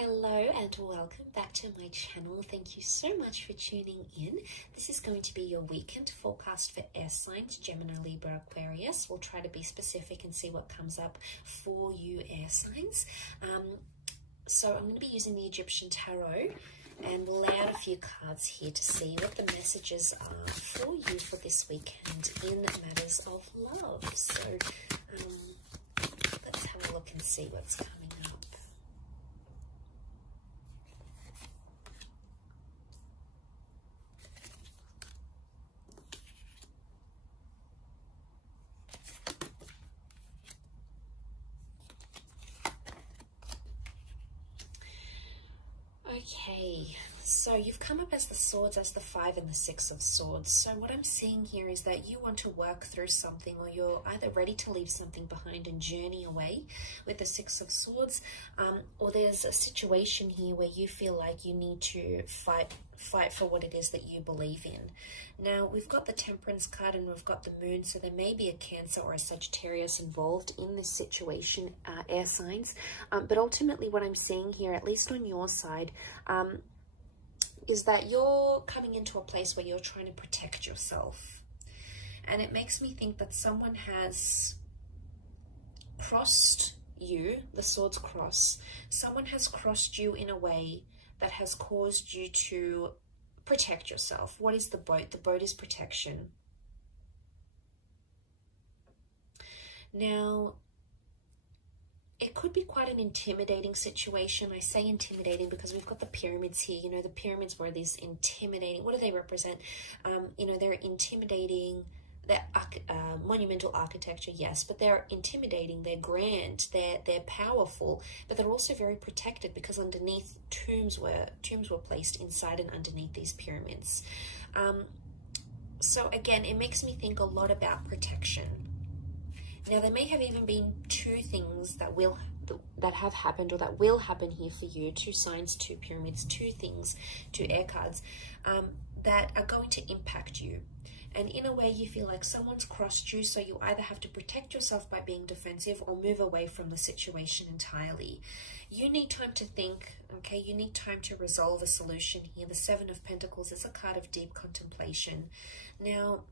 Hello and welcome back to my channel. Thank you so much for tuning in. This is going to be your weekend forecast for air signs, Gemini, Libra, Aquarius. We'll try to be specific and see what comes up for you air signs. So I'm going to be using the Egyptian Tarot and we'll lay out a few cards here to see what the messages are for you for this weekend in matters of love. So let's have a look and see what's coming up. Okay, so you've come up as the swords, as the 5 and the 6 of swords. So what I'm seeing here is that you want to work through something, or you're either ready to leave something behind and journey away with the 6 of swords, or there's a situation here where you feel like you need to fight for what it is that you believe in. Now, we've got the Temperance card and we've got the Moon, so there may be a Cancer or a Sagittarius involved in this situation, air signs. But ultimately what I'm seeing here, at least on your side, is that you're coming into a place where you're trying to protect yourself. And it makes me think that someone has crossed you, the swords cross. Someone has crossed you in a way that has caused you to protect yourself. What is the boat? The boat is protection. Now, it could be quite an intimidating situation. I say intimidating because we've got the pyramids here. You know, the pyramids were these intimidating, what do they represent? You know, they're intimidating. They're monumental architecture, yes, but they're intimidating, they're grand, they're powerful, but they're also very protected because underneath tombs were placed inside and underneath these pyramids. So again, it makes me think a lot about protection. Now, there may have even been two things that have happened or that will happen here for you, 2 signs, 2 pyramids, 2 things, 2 air cards, that are going to impact you. And in a way, you feel like someone's crossed you, so you either have to protect yourself by being defensive or move away from the situation entirely. You need time to think, okay? You need time to resolve a solution here. The 7 of Pentacles is a card of deep contemplation. Now,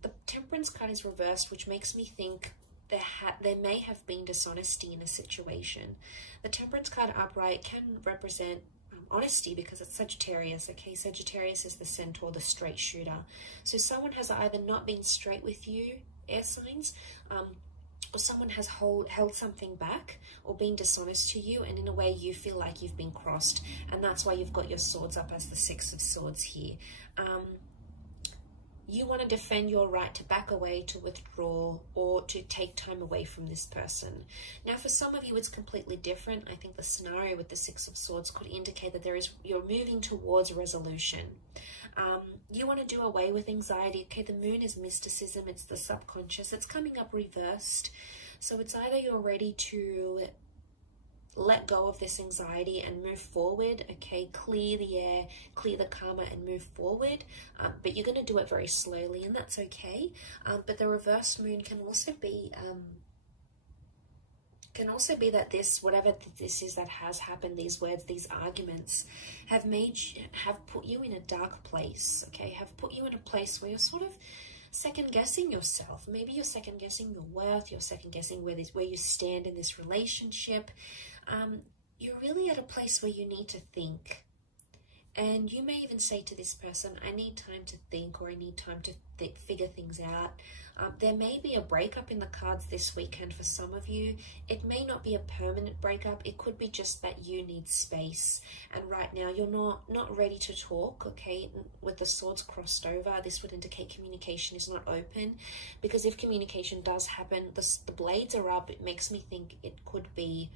the Temperance card is reversed, which makes me think there may have been dishonesty in a situation. The Temperance card upright can represent honesty because it's Sagittarius, okay? Sagittarius is the centaur, the straight shooter. So someone has either not been straight with you, air signs, or someone has held something back or been dishonest to you, and in a way you feel like you've been crossed, and that's why you've got your swords up as the 6 of swords here. You want to defend your right to back away, to withdraw, or to take time away from this person. Now, for some of you, it's completely different. I think the scenario with the 6 of swords could indicate that you're moving towards resolution. You want to do away with anxiety. Okay, the Moon is mysticism. It's the subconscious. It's coming up reversed. So it's either you're ready to let go of this anxiety and move forward, okay, clear the air, clear the karma and move forward, but you're going to do it very slowly, and that's okay. But the reverse Moon can also be that this, whatever this is that has happened, these words, these arguments have put you in a dark place, okay, have put you in a place where you're sort of second guessing yourself. Maybe you're second guessing your worth, you're second guessing where you stand in this relationship. You're really at a place where you need to think. And you may even say to this person, I need time to think, or I need time to figure things out. There may be a breakup in the cards this weekend for some of you. It may not be a permanent breakup. It could be just that you need space. And right now you're not ready to talk, okay? With the swords crossed over, this would indicate communication is not open. Because if communication does happen, the blades are up. It makes me think it could be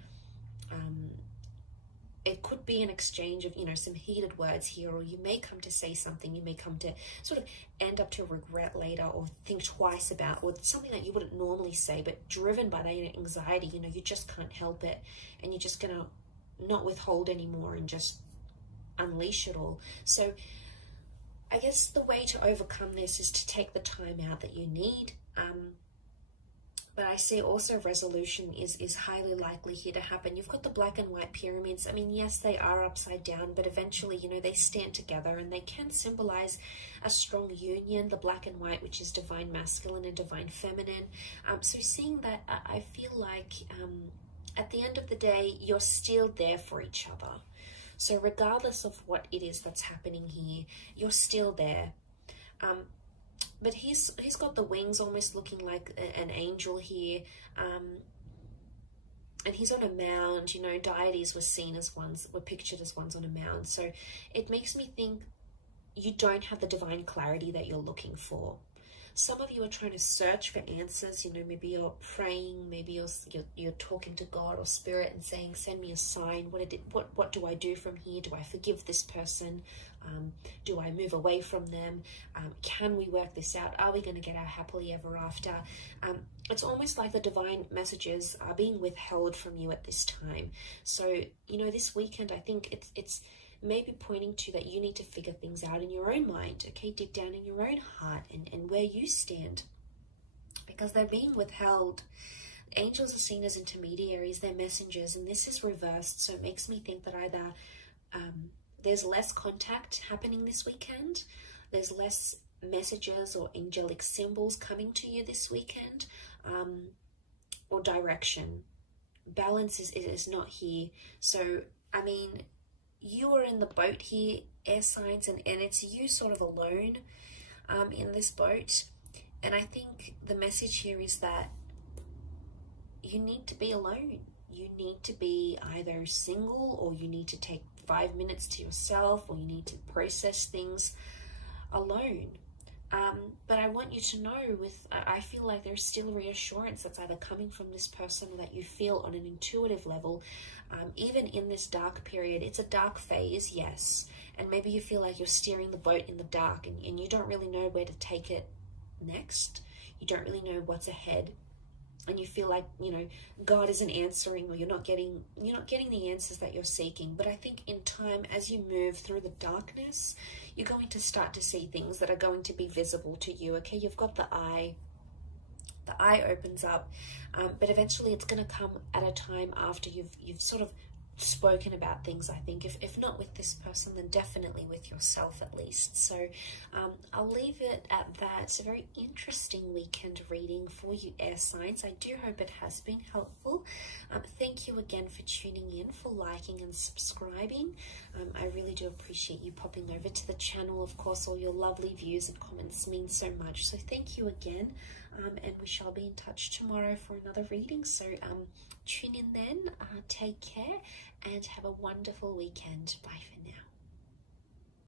an exchange of, you know, some heated words here, or you may come to say something, you may come to sort of end up to regret later or think twice about, or something that you wouldn't normally say, but driven by that anxiety, you know, you just can't help it, and you're just gonna not withhold anymore and just unleash it all. So I guess the way to overcome this is to take the time out that you need. But I see also resolution is highly likely here to happen. You've got the black and white pyramids. I mean, yes, they are upside down, but eventually, you know, they stand together and they can symbolize a strong union, the black and white, which is divine masculine and divine feminine. So seeing that, I feel like at the end of the day, you're still there for each other. So regardless of what it is that's happening here, you're still there. But he's got the wings almost looking like an angel here. And he's on a mound. You know, deities were pictured as ones on a mound. So it makes me think you don't have the divine clarity that you're looking for. Some of you are trying to search for answers. You know, maybe you're praying, maybe you're talking to God or Spirit and saying, send me a sign. What do I do from here? Do I forgive this person? Do I move away from them? Can we work this out? Are we going to get our happily ever after? It's almost like the divine messages are being withheld from you at this time. So, you know, this weekend, I think it's maybe pointing to that you need to figure things out in your own mind, okay? Dig down in your own heart and where you stand, because they're being withheld. Angels are seen as intermediaries, they're messengers, and this is reversed. So it makes me think that either there's less contact happening this weekend, there's less messages or angelic symbols coming to you this weekend, or direction. Balance is not here. So, I mean, you are in the boat here, air signs, and it's you sort of alone in this boat. And I think the message here is that you need to be alone. You need to be either single, or you need to take 5 minutes to yourself, or you need to process things alone. But I want you to know, I feel like there's still reassurance that's either coming from this person, or that you feel on an intuitive level. Even in this dark period, it's a dark phase, yes. And maybe you feel like you're steering the boat in the dark, and you don't really know where to take it next. You don't really know what's ahead. And you feel like, you know, God isn't answering, or you're not getting the answers that you're seeking. But I think in time, as you move through the darkness, you're going to start to see things that are going to be visible to you, okay? You've got the eye. The eye opens up, but eventually it's going to come at a time after you've sort of spoken about things, I think. If not with this person, then definitely with yourself at least. So I'll leave it at that. It's a very interesting weekend reading for you, air signs. I do hope it has been helpful. Thank you again for tuning in, for liking and subscribing. I really do appreciate you popping over to the channel. Of course, all your lovely views and comments mean so much. So thank you again. And we shall be in touch tomorrow for another reading. So tune in then, take care, and have a wonderful weekend. Bye for now.